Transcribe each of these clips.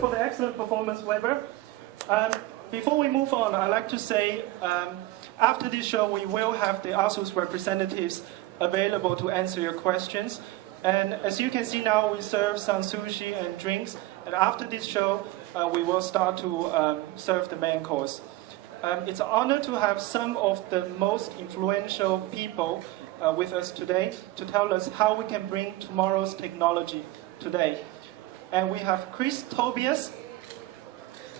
for the excellent performance, Weber. Before we move on, I'd like to say after this show, we will have the ASUS representatives available to answer your questions. And as you can see now, we serve some sushi and drinks. And after this show, we will start to serve the main course. It's an honor to have some of the most influential people with us today to tell us how we can bring tomorrow's technology today. And we have Chris Tobias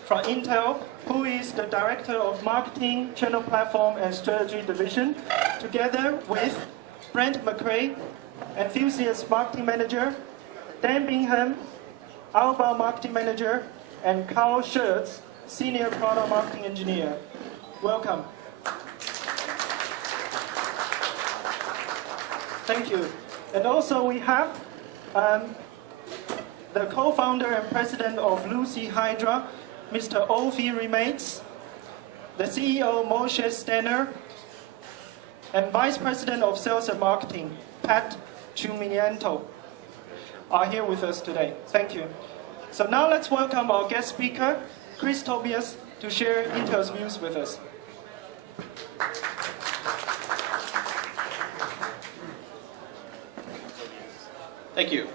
from Intel, who is the Director of Marketing, Channel Platform and Strategy Division, together with Brent McRae, Enthusiast Marketing Manager, Dan Bingham, Outbound Marketing Manager, and Carl Schertz, Senior Product Marketing Engineer. Welcome. Thank you. And also we have the co-founder and president of Lucy Hydra, Mr. Ovi Remates, the CEO Moshe Stenner, and Vice President of Sales and Marketing, Pat Chuminianto, are here with us today. Thank you. So now let's welcome our guest speaker, Chris Tobias, to share Intel's views with us. Thank you.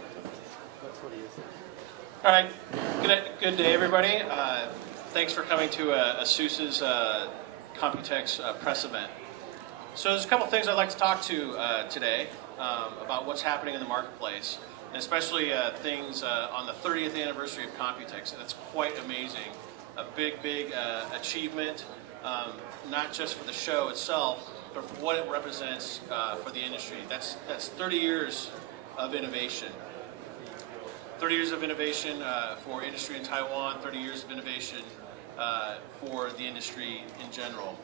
All right, good day, everybody. Thanks for coming to ASUS's Computex press event. So there's a couple things I'd like to talk to today about what's happening in the marketplace, and especially things on the 30th anniversary of Computex, and it's quite amazing. A big achievement, not just for the show itself, but for what it represents for the industry. That's 30 years of innovation. 30 years of innovation for industry in Taiwan, 30 years of innovation for the industry in general.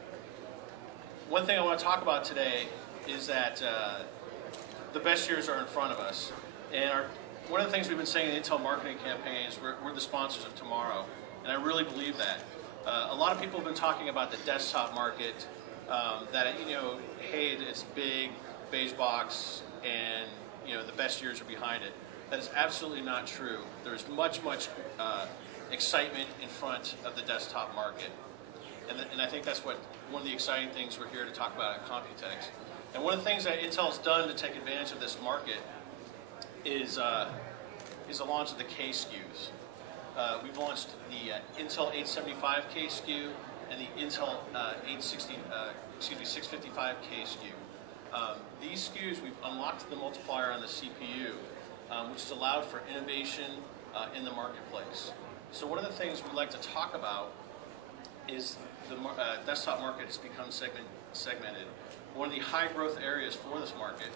One thing I want to talk about today is that the best years are in front of us. And one of the things we've been saying in the Intel marketing campaign is we're the sponsors of tomorrow. And I really believe that. A lot of people have been talking about the desktop market, that hey, it's big, beige box, and the best years are behind it. That is absolutely not true. There's much excitement in front of the desktop market. And I think that's one of the exciting things we're here to talk about at Computex. And one of the things that Intel's done to take advantage of this market is the launch of the K SKUs. We've launched the Intel 875K SKU and the Intel 655K SKU. These SKUs, we've unlocked the multiplier on the CPU, which has allowed for innovation in the marketplace. So one of the things we'd like to talk about is the desktop market has become segmented. One of the high growth areas for this market,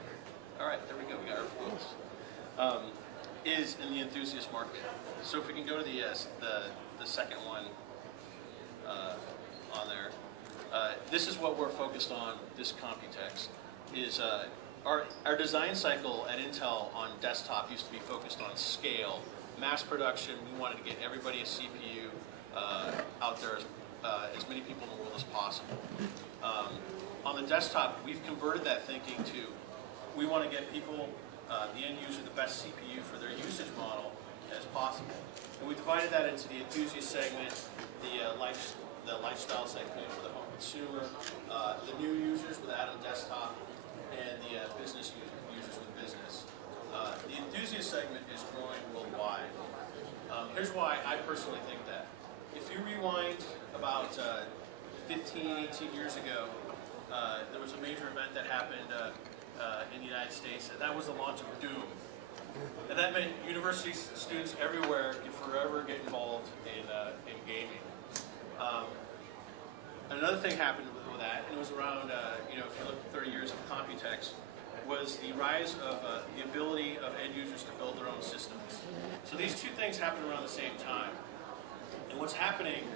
all right, there we go, we got our quotes, is in the enthusiast market. So if we can go to the second one on there, this is what we're focused on, this Computex, is our design cycle at Intel on desktop used to be focused on scale, mass production. We wanted to get everybody a CPU out there, as many people in the world as possible. On the desktop, we've converted that thinking to, we want to get people, the end user, the best CPU for their usage model as possible. And we divided that into the enthusiast segment, the lifestyle segment for the home consumer, the new users with Atom Desktop, and the business users with business. The enthusiast segment is growing worldwide. Here's why I personally think that. If you rewind about 15, 18 years ago, there was a major event that happened in the United States, and that was the launch of Doom. And that meant university students everywhere could forever get involved in gaming. Another thing happened with that, and it was around, if you look at 30 years of Computex, was the rise of the ability of end users to build their own systems. So these two things happened around the same time. And what's happening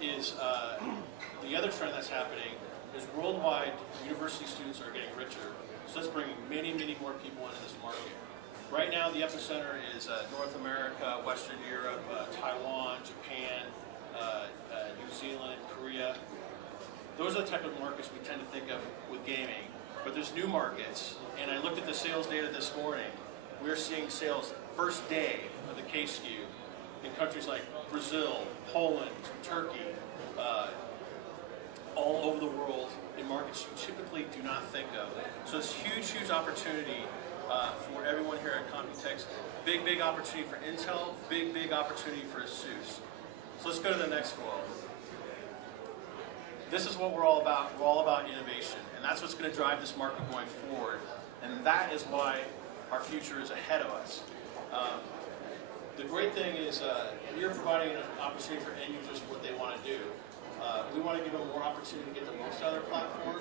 is, the other trend that's happening is worldwide university students are getting richer. So that's bringing many more people into this market. Right now, the epicenter is North America, Western Europe, Taiwan, Japan, New Zealand, Korea. Those are the type of markets we tend to think of with gaming. But there's new markets, and I looked at the sales data this morning. We're seeing sales first day of the K SKU in countries like Brazil, Poland, Turkey, all over the world in markets you typically do not think of. So it's huge, huge opportunity for everyone here at Computex. Big, big opportunity for Intel, big, big opportunity for ASUS. So let's go to the next flow. This is what we're all about. We're all about innovation, and that's what's going to drive this market going forward. And that is why our future is ahead of us. The great thing is we are providing an opportunity for end users what they want to do. We want to give them more opportunity to get the most out of their platform,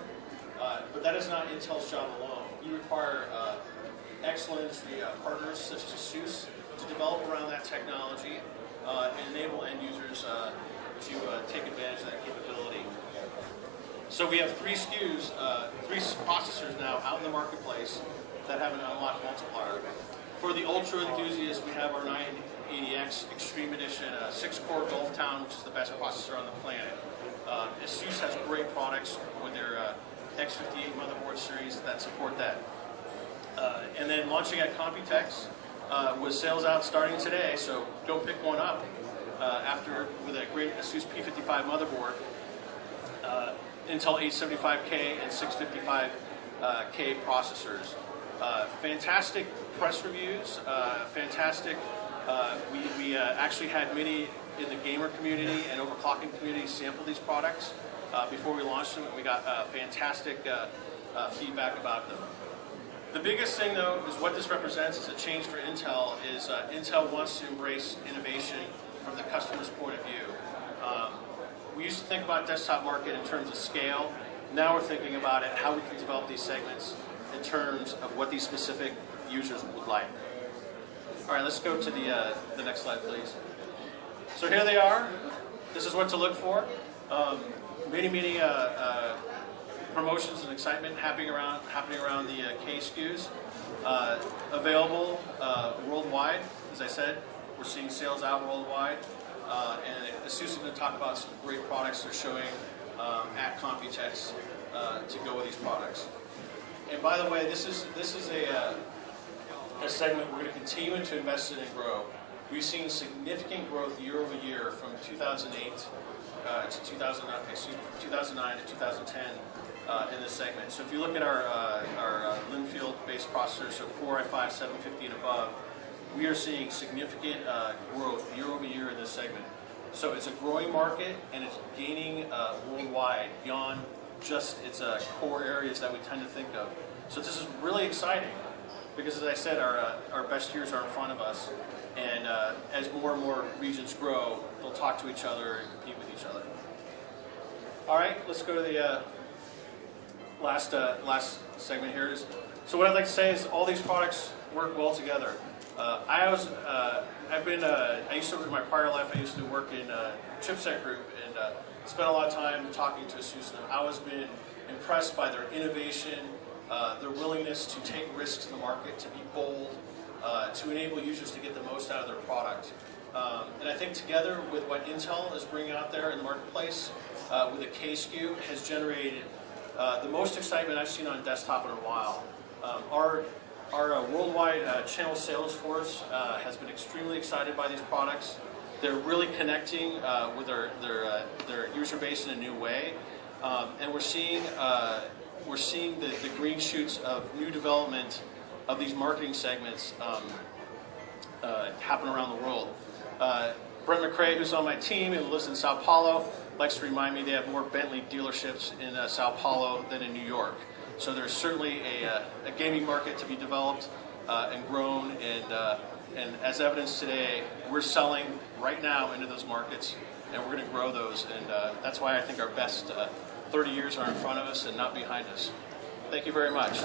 but that is not Intel's job alone. We require excellent industry partners such as ASUS to develop around that technology and enable end users to take advantage of that capability. So we have 3 SKUs, 3 processors now out in the marketplace that have an unlocked multiplier. For the ultra enthusiasts, we have our 980X Extreme Edition 6-core Gulftown, which is the best processor on the planet. ASUS has great products with their X58 motherboard series that support that. And then launching at Computex with sales out starting today, so go pick one up with a great ASUS P55 motherboard. Intel 875K and 655K processors. Fantastic press reviews, fantastic. We actually had many in the gamer community and overclocking community sample these products before we launched them, and we got fantastic feedback about them. The biggest thing, though, is what this represents as a change for Intel is Intel wants to embrace innovation from the customer's point of view. We used to think about desktop market in terms of scale. Now we're thinking about it, how we can develop these segments in terms of what these specific users would like. All right, let's go to the next slide, please. So here they are. This is what to look for. Many promotions and excitement happening around the K SKUs. Available worldwide, as I said. We're seeing sales out worldwide. And ASUS is going to talk about some great products they're showing at Computex to go with these products. And by the way, this is a segment we're going to continue to invest in and grow. We've seen significant growth year over year from 2008 to 2009 to 2010 in this segment. So if you look at our Linfield-based processors, so Core i5 750 and above, we are seeing significant growth year over year in this segment. So it's a growing market, and it's gaining worldwide beyond just its core areas that we tend to think of. So this is really exciting because, as I said, our best years are in front of us, and as more and more regions grow, they'll talk to each other and compete with each other. All right, let's go to the last segment here. So what I'd like to say is all these products work well together. I used to, in my prior life, I used to work in chipset group and spent a lot of time talking to ASUS. And I've always been impressed by their innovation, their willingness to take risks in the market, to be bold, to enable users to get the most out of their product. And I think together with what Intel is bringing out there in the marketplace, with the K SKU, has generated the most excitement I've seen on desktop in a while. Our worldwide channel sales force has been extremely excited by these products. They're really connecting with their user base in a new way, and we're seeing the green shoots of new development of these marketing segments happen around the world. Brent McRae, who's on my team and lives in Sao Paulo, likes to remind me they have more Bentley dealerships in Sao Paulo than in New York. So there's certainly a gaming market to be developed and grown, and as evidenced today, we're selling right now into those markets, and we're going to grow those, and that's why I think our best 30 years are in front of us and not behind us. Thank you very much.